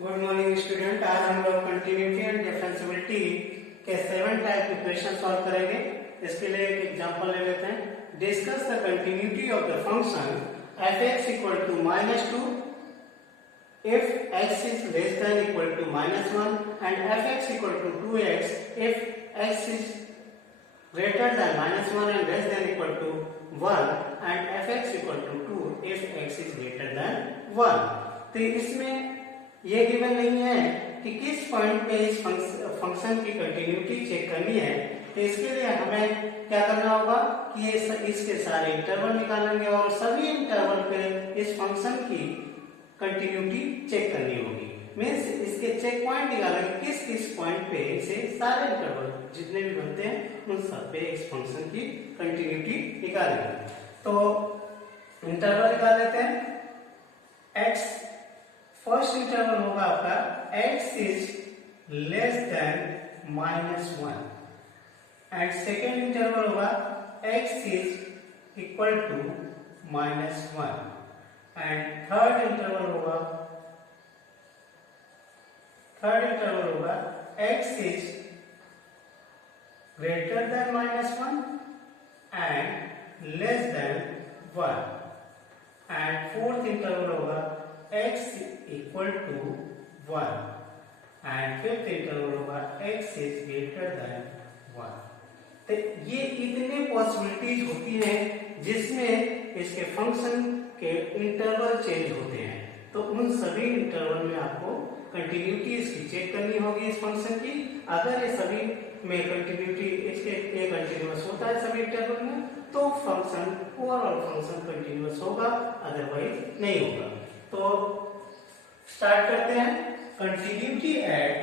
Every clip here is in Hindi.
Good morning student. आज हम लोग कंटिन्यूटी एंड डिफरेंशिएबिलिटी के 7 टाइप इक्वेशन सॉल्व करेंगे। इसके लिए एक एग्जांपल ले लेते हैं। Discuss the continuity of the function f(x) equal to -2 if x is less than equal to -1 and f(x) equal to 2x if x is greater than -1 and less than equal to 1 and f(x) equal to 2 if x is greater than 1। तो इसमें ये गिवन नहीं है कि किस पॉइंट पे इस फंक्शन की कंटिन्यूटी चेक करनी है। तो इसके लिए हमें क्या करना होगा कि इसके सारे इंटरवल निकालेंगे और सभी इंटरवल पे इस फंक्शन की कंटिन्यूटी चेक करनी होगी। मीन्स इसके चेक पॉइंट निकालेंगे किस किस पॉइंट पे इसे सारे इंटरवल जितने भी बनते हैं उन सब पे इस फंक्शन की कंटिन्यूटी निकालेंगे। तो इंटरवल निकाल लेते हैं। x फर्स्ट इंटरवल होगा आपका x is less than -1 and second interval होगा x is equal to -1 and third interval होगा x is greater than -1 and less than 1 and fourth interval होगा x equal to 1 and fifth interval होगा x is greater than 1। तो ये इतने पॉसिबिलिटीज होती हैं जिसमें इसके फंक्शन के इंटरवल चेंज होते हैं। तो उन सभी इंटरवल में आपको कंटिन्यूटी इसकी चेक करनी होगी इस फंक्शन की। अगर ये सभी में कंटिन्यूटी इसके ये कंटिन्यूअस होता है सभी इंटरवल में तो फंक्शन ओवरऑल फंक्शन कंटिन्यूअस होगा, अदरवाइज नहीं होगा। तो स्टार्ट करते हैं। Continuity at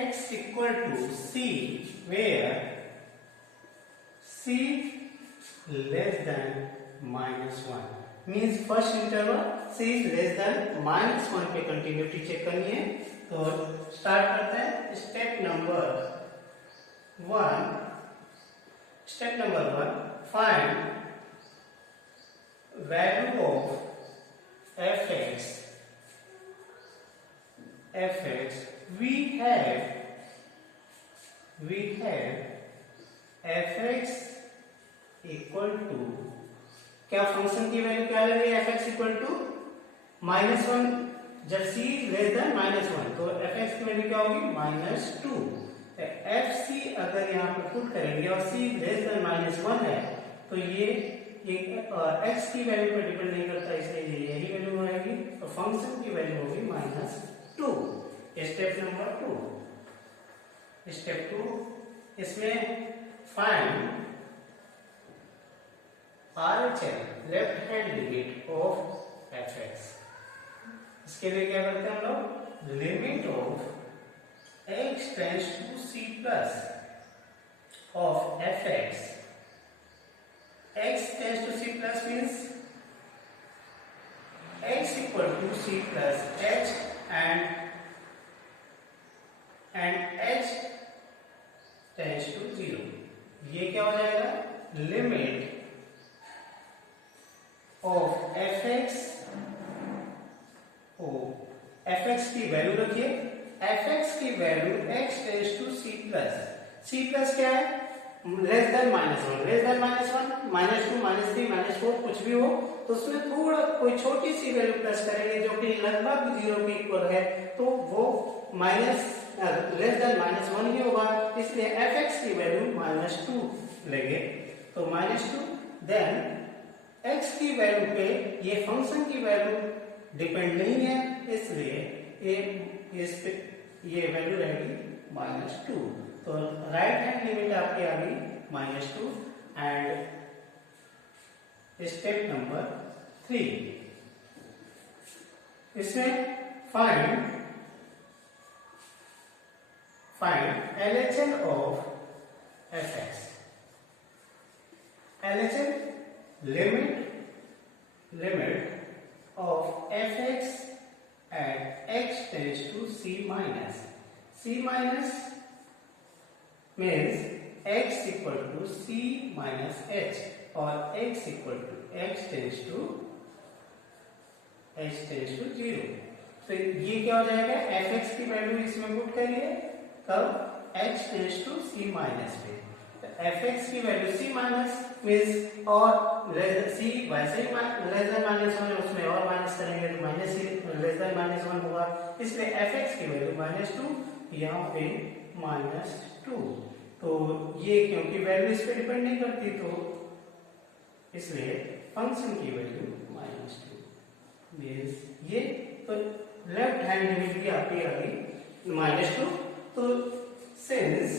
x equal to c where c less than -1 means first interval c is less than -1 पे कंटिन्यूटी चेक करनी है। तो स्टार्ट करते हैं। Step number 1 find value of f(x). We have f(x) equal to क्या फंक्शन की वैल्यू क्या लेंगे? f(x) equal to -1 जब c लेस देन -1 तो f(x) की वैल्यू क्या होगी? -2। fc अगर यहाँ पे पुट करेंगे और c लेस देन -1 है तो ये x की वैल्यू पर डिपेंड नहीं करता, इसलिए यही वैल्यू आएगी। तो फंक्शन की वैल्यू होगी -2। स्टेप नंबर 2 इसमें find RHL left hand limit of f(x). इसके लिए क्या करते हैं हम लोग? Limit of x tends to c plus of f(x). x tends to c plus means x equal to c plus h and h tends to 0। ये क्या हो जाएगा? लिमिट ऑफ f(x) की वैल्यू रखिए। f(x) की value x tends to c plus क्या है? लेस देन -1 -2 -3 -4 कुछ भी हो तो उसमें थोड़ा कोई छोटी सी वैल्यू प्लस करेंगे जो कि लगभग 0 के इक्वल है तो वो लेस देन -1 ही होगा। इसलिए f(x) की वैल्यू -2 लेंगे। तो -2 देन x की वैल्यू पे ये फंक्शन की वैल्यू डिपेंड नहीं है, इसलिए ये वैल्यू रहेगी -2। तो राइट हैंड लिमिट आपकी आ गई -2 एंड स्टेप नंबर 3 इसमें find LHL of f(x). LHL limit of f(x) at x tends to c minus means x equal to c minus h और x equal to h tends to 0। तो ये क्या हो जाएगा, fx की वैल्यू इसमें पुट करिए, कब h tends to c minus पे। fx की वैल्यू c माइनस मीन्स और c वैसे ही लेस देन माइनस 1 है, उसमें और माइनस करेंगे तो माइनस लेस देन माइनस 1 होगा, इसलिए fx की वैल्यू -2, यहाँ पे -2। तो ये क्योंकि वैल्यू इस पे डिपेंड नहीं करती तो इसलिए फंक्शन की वैल्यू -2 मीन्स ये। तो लेफ्ट हैंड लिमिट भी आपकी आ गई -2। तो since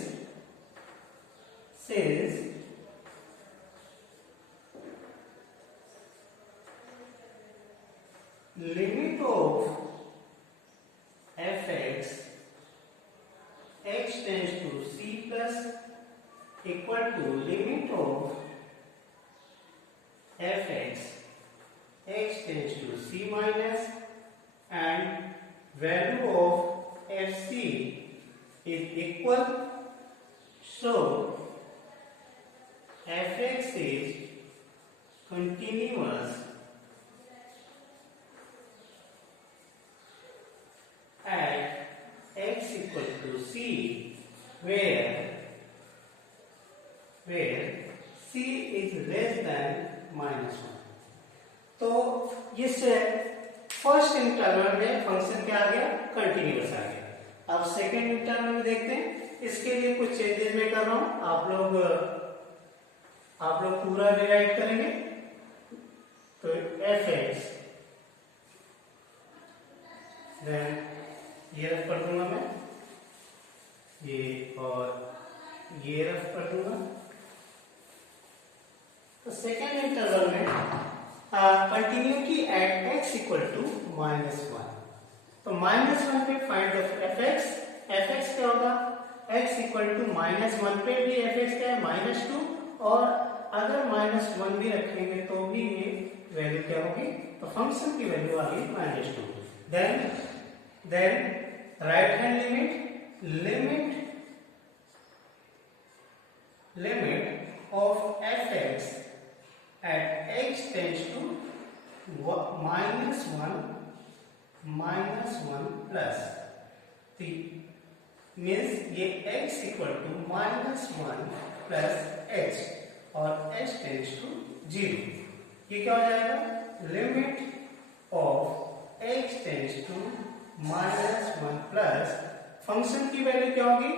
limit of fx x tends to c plus equal to limit of fx x tends to c minus and value of fc is equal, so fx is continuous at x equal to c where c is less than -1। तो इस फर्स्ट इंटरवल में फंक्शन क्या आ गया, कंटिन्यूअस आ गया। अब सेकेंड इंटरवल में देखते हैं, इसके लिए कुछ चेंजेस मैं कर रहा हूं, आप लोग पूरा डिवाइड करेंगे। तो fx देन ये रफ कर दूंगा मैं, ये और ये रफ कर दूंगा। तो सेकेंड इंटरवल में continuity at x equal to -1। तो -1 पे फाइंड द fx क्या होगा, x इक्वल टू -1 पे भी fx क्या है -2, और अगर -1 भी रखेंगे तो भी ये वैल्यू क्या होगी, तो फंक्शन की वैल्यू आ गई -2। Then right hand limit of fx at x tends to -1 plus the means ये x equal to -1 plus h और h टेंस टू 0। ये क्या हो जाएगा, limit of x tends to -1 plus function की वैल्यू क्या होगी,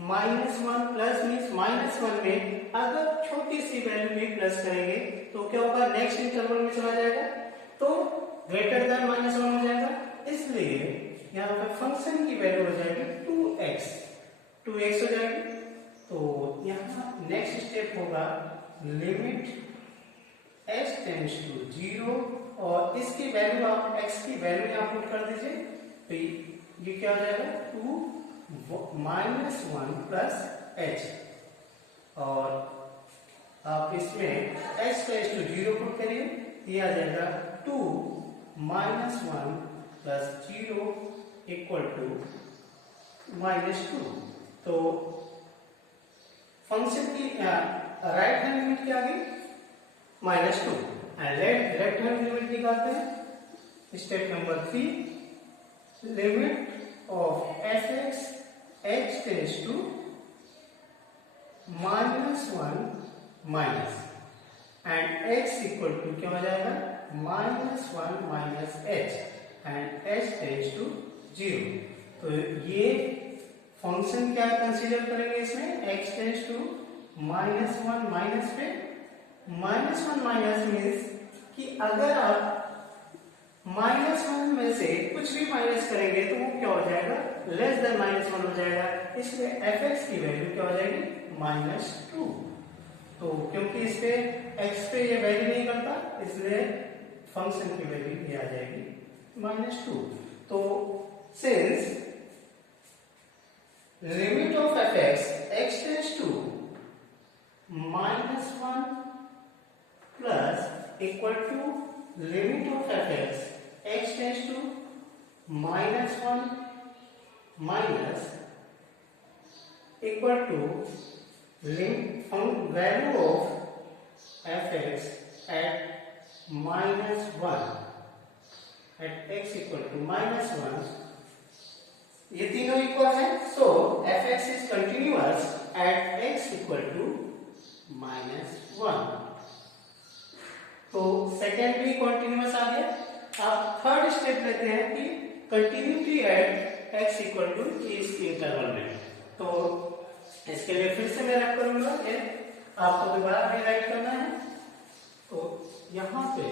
-1 प्लस मीन्स -1 में अगर छोटी सी वैल्यू भी प्लस करेंगे तो क्या होगा, नेक्स्ट इंटरवल में चला जाएगा तो ग्रेटर देन -1 हो जाएगा, इसलिए यहाँ पे फंक्शन की वैल्यू हो जाएगी 2x हो जाएगी। तो यहाँ नेक्स्ट स्टेप होगा लिमिट x टेंड्स टू 0 और इसकी वैल्यू आप x की वैल्यू यहाँ पुट कर दीजिए, तो ये क्या हो जाएगा 2 -1 प्लस h, और आप इसमें x टेंड्स टू 0 पुट करिए, ये आ जाएगा 2 -1 प्लस 0 इक्वल टू -2। तो फंक्शन की राइट हैंड लिमिट क्या आ गई, -2, एंड लेफ्ट हैंड लिमिट निकालते हैं। Step number 3, limit of fx x tends to -1 minus and x equal to क्या हो जाएगा, -1 minus h and h tends to 0। तो ये फंक्शन क्या कंसीडर करेंगे इसमें, x टेंड्स टू -1 माइनस पे -1 माइनस मीन्स कि अगर आप -1 में से कुछ भी माइनस करेंगे तो वो क्या हो जाएगा, लेस देन -1 हो जाएगा, इसलिए fx की वैल्यू क्या हो जाएगी, -2। तो क्योंकि इस पे x पे ये वैल्यू नहीं करता इसलिए फंक्शन की वैल्यू ये आ जाएगी -2। तो since limit of fx x tends to -1 plus equal to limit of fx x tends to -1 minus equal to value of fx at -1 at x equal to -1, ये तीनों इक्वल है, so fx is continuous at x equal to -1। तो सेकेंड भी कंटिन्यूअस आ गया। अब थर्ड स्टेप लेते हैं कि continuity at x equal to इस इंटरवल में। तो इसके लिए फिर से मैं रख करूंगा, ये आपको दोबारा राइट करना है। तो यहाँ पे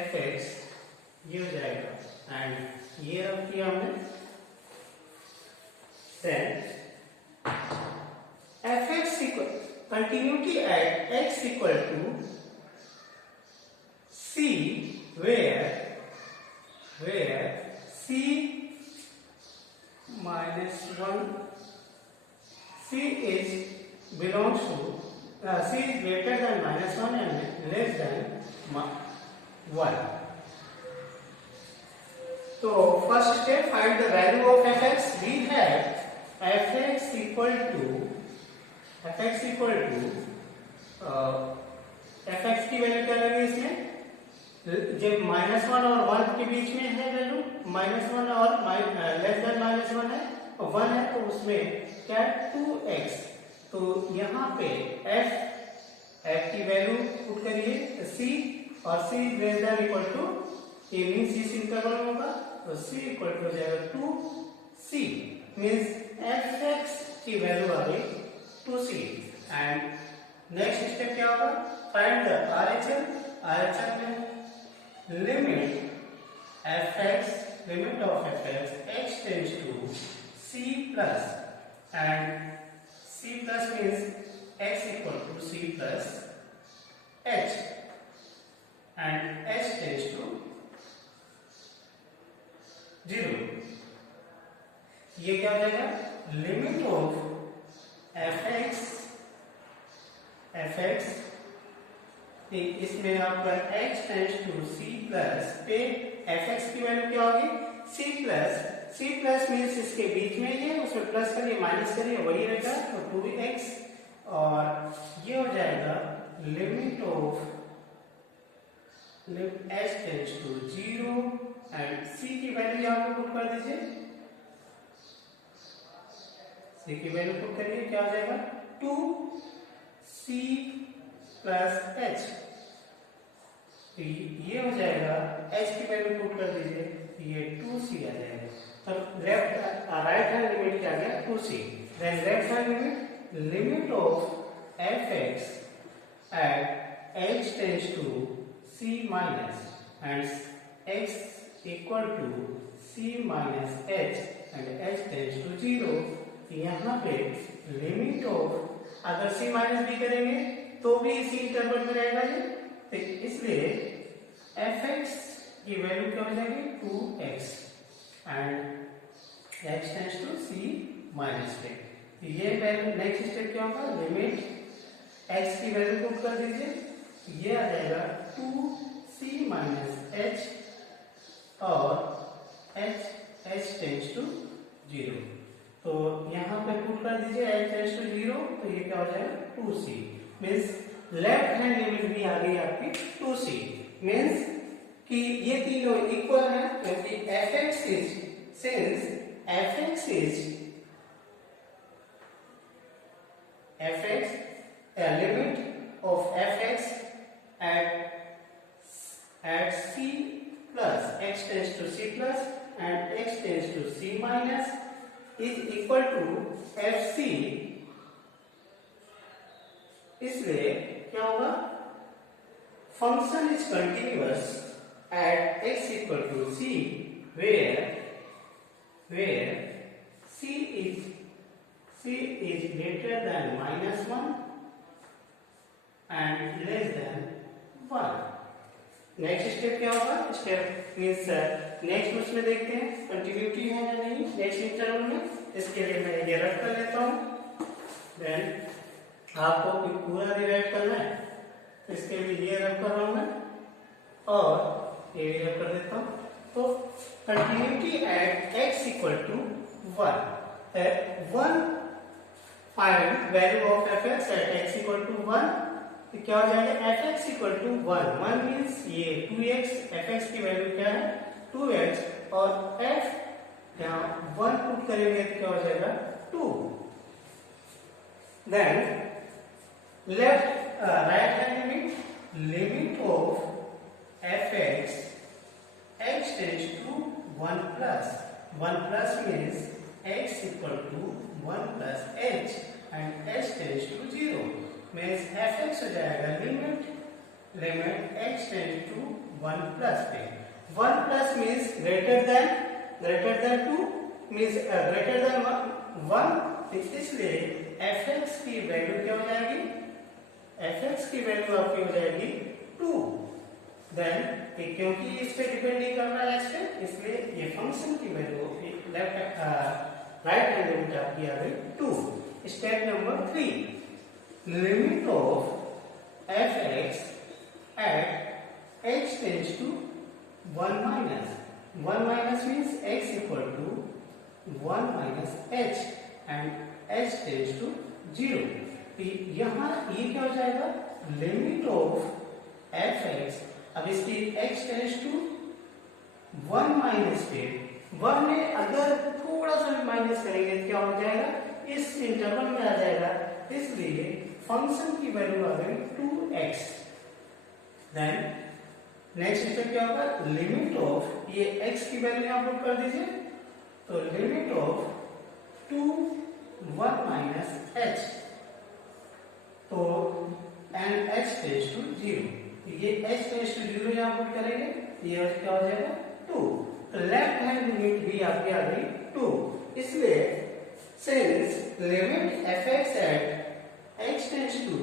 fx ये हो जाएगा एंड ये रख किया हमने, then fx equal continuity at x equal to c where c -1, c is belongs to c is greater than -1 and less than 1। तो first step, find the value of fx। We have fx equal to fx की वैल्यू क्या लगी इसमें, जब -1 और 1 के बीच में है वैल्यू, -1 और लेस देन -1 है, 1 है, तो उसमें क्या है 2x। तो यहाँ पे f की वैल्यू पुट करिए c, और c less than equal to ये मीन्स इस इंटरवल में होगा, तो c इक्वल टू हो जाएगा 2c, मीन्स fx की वैल्यू आ गई 2c। एंड नेक्स्ट स्टेप क्या होगा, फाइंड द RHL में limit of fx x tends to c plus, and c plus means x equal to c plus h, and h tends to 0। ये क्या हो जाएगा, लिमिट ऑफ fx इसमें आपका x tends to c plus पे fx की वैल्यू क्या होगी c प्लस मीन्स इसके बीच में ये, उसमें प्लस करिए माइनस करिए वही रहेगा, तो 2x, और ये हो जाएगा limit of h tends to 0 and c की वैल्यू यहाँ पे पुट कर दीजिए, c की वैल्यू पुट करिए, क्या हो जाएगा 2c प्लस h। तो ये हो जाएगा, h की वैल्यू पुट कर दीजिए, ये 2c आ जाएगा। तो राइट हैंड लिमिट क्या आ गया 2c, then left hand limit of fx at h tends to c minus and x equal to c minus h and h tends to 0। यहाँ पे लिमिट ऑफ, अगर c माइनस b करेंगे तो भी इसी इंटरवल में रहेगा ये, तो इसलिए fx की वैल्यू क्या हो जाएगी 2x and x tends to c minus k। ये वैल्यू, नेक्स्ट स्टेप क्या होगा, लिमिट x की वैल्यू पुट कर दीजिए, ये आ जाएगा 2c माइनस h और h टेंड्स टू 0। तो यहाँ पे पुट कर दीजिए h टेंड्स टू 0, तो ये क्या हो जाएगा 2c, means left hand limit भी आ गई आपकी 2c, मीन्स कि ये तीनों इक्वल है, क्योंकि fx is, since fx limit of fx at c plus x tends to c plus and x tends to c minus is equal to fc। इसलिए क्या होगा, function is continuous at x equal to c where c is greater than -1 and less than 1। Next step क्या होगा, स्टेप मीन्स नेक्स्ट उसमें देखते हैं कंटिन्यूटी है या नहीं नेक्स्ट इंटरवल में। इसके लिए मैं ये रख कर लेता हूँ, देन आपको पूरा रिराइट करना है, तो इसके लिए ये रख कर रहा हूँ मैं और ये भी रख कर देता हूँ। तो continuity at x equal to 1, find value of f x at x equal to 1। तो क्या हो जाएगा f x equal to 1, 1 means ये 2x, एफ एक्स की वैल्यू क्या है 2x और f यहाँ 1 पुट करेंगे तो क्या हो जाएगा 2। Then left right hand limit of f x x tends to 1 plus 1 plus means x equal to 1 plus h and h tends to 0 means fx हो जाएगा limit x tends to 1 plus पे 1 plus means greater than 2 means greater than 1 इसलिए fx की वैल्यू क्या हो जाएगी fx की वैल्यू आपकी हो जाएगी 2। देन क्योंकि इस पे डिपेंड नहीं कर रहा है एक्स पे इसलिए ये फंक्शन की value left right hand limit आपकी आ गई 2। Step number 3 limit of f x at x tends to 1 minus means x equal to 1 minus h and h tends to 0। यहाँ ये क्या हो जाएगा लिमिट ऑफ एफ एक्स। अब इसकी x टेंड्स टू 1 माइनस पे 1 में अगर थोड़ा सा भी माइनस करेंगे तो क्या हो जाएगा इस इंटरवल में आ जाएगा इसलिए फंक्शन की वैल्यू आ गई 2x। देन नेक्स्ट स्टेप क्या होगा लिमिट ऑफ ये x की वैल्यू यहां पुट कर दीजिए तो लिमिट ऑफ 2 1 माइनस h तो एंड h टेंड्स टू 0 ये h टेंड्स टू 0 यहां पुट करेंगे ये क्या हो जाएगा 2। तो लेफ्ट हैंड लिमिट भी आपकी आ गई 2 इसलिए since limit fx at x tends to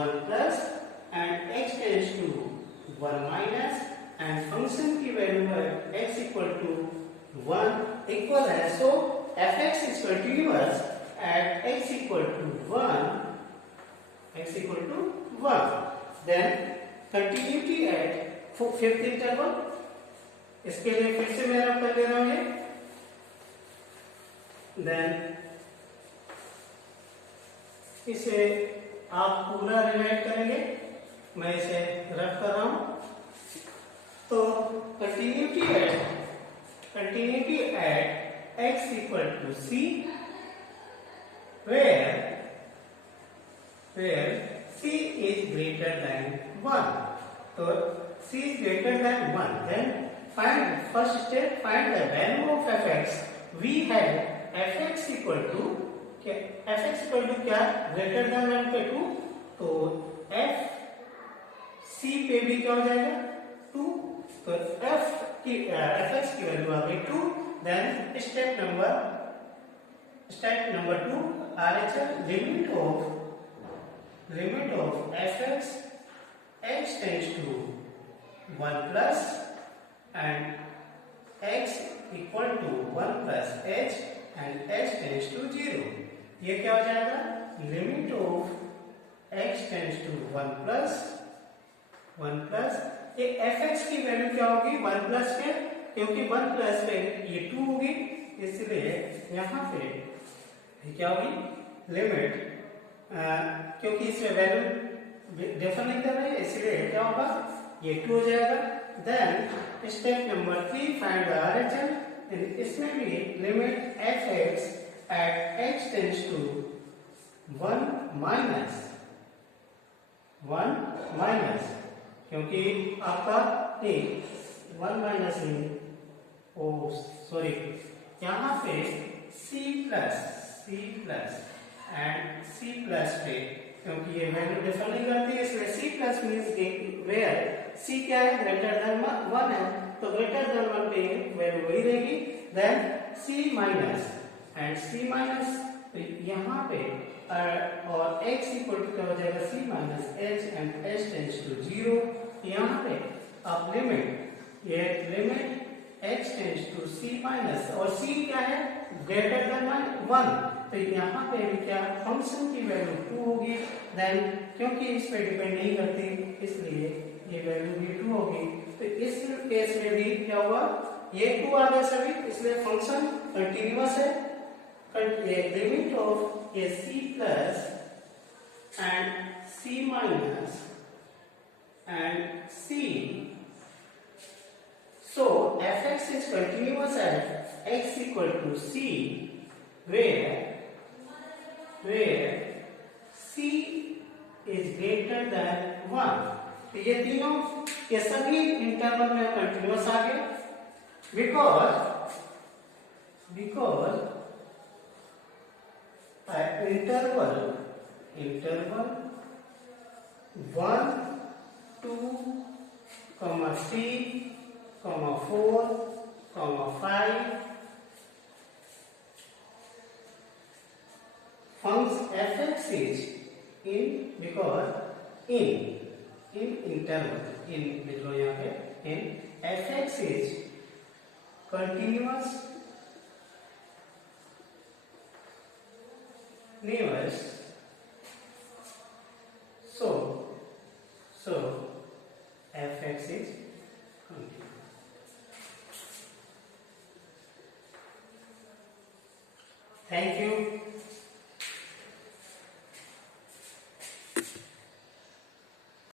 1 plus and x tends to 1 minus and function की वैल्यू है x इक्वल टू 1 इक्वल है so fx is continuous at x equal to 1 then continuity at fifth interval इसके लिए फिर से मैं कर ले रहा हूं ये देन इसे आप पूरा रिवाइट करेंगे मैं इसे रफ कर रहा हूं तो continuity at x equal to c where c is greater than 1 so c is greater than 1 then first step find the value of fx we have fx equal to क्या greater than 1 पे 2 तो c पे भी क्या हो जाएगा 2 तो fx की वैल्यू आ गई 2। Then step number 2 RHS limit of fx x tends to 1 plus and x equal to 1 plus h and h tends to 0 ये क्या हो जाएगा limit of x tends to 1 plus ये fx की वैल्यू क्या होगी 1 प्लस पे क्योंकि 1 प्लस पे ये 2 होगी इसलिए यहाँ पे क्या होगी लिमिट क्योंकि इसमें वैल्यू डिफर नहीं कर रहे इसलिए क्या होगा ये 2 हो जाएगा। Then step number 3 find the RHS इसमें भी limit fx at x tends to 1 minus क्योंकि आपका 1 माइनस सॉरी यहाँ पे c plus and c plus पे क्योंकि ये वैल्यू डिफर नहीं करती इसलिए c plus means where c क्या है ग्रेटर देन 1 है तो ग्रेटर देन 1 पे वैल्यू वही रहेगी। Then c minus and c minus यहाँ पे और x इक्वल टू क्या हो जाएगा c minus h and h tends to 0 यहाँ पे आप limit x tends to c minus और c क्या है ग्रेटर देन 1 तो यहाँ पे भी क्या फंक्शन की वैल्यू 2 होगी। देन क्योंकि इस पे डिपेंड नहीं करती इसलिए ये वैल्यू भी 2 होगी तो इस केस में भी क्या हुआ ये 2 आ गए सभी इसलिए फंक्शन कंटिन्यूअस है but a limit of a c plus and c minus and c. So fx is continuous at x equal to c, where c is greater than 1. तो ये तीनों ये सभी इंटरवल में कंटिन्यूअस आ गया, because interval 1, 2, 3, 4, 5 function fx is in, because in interval in लिख लो यहाँ पे, in fx is continuous so fx is continuous. Thank you.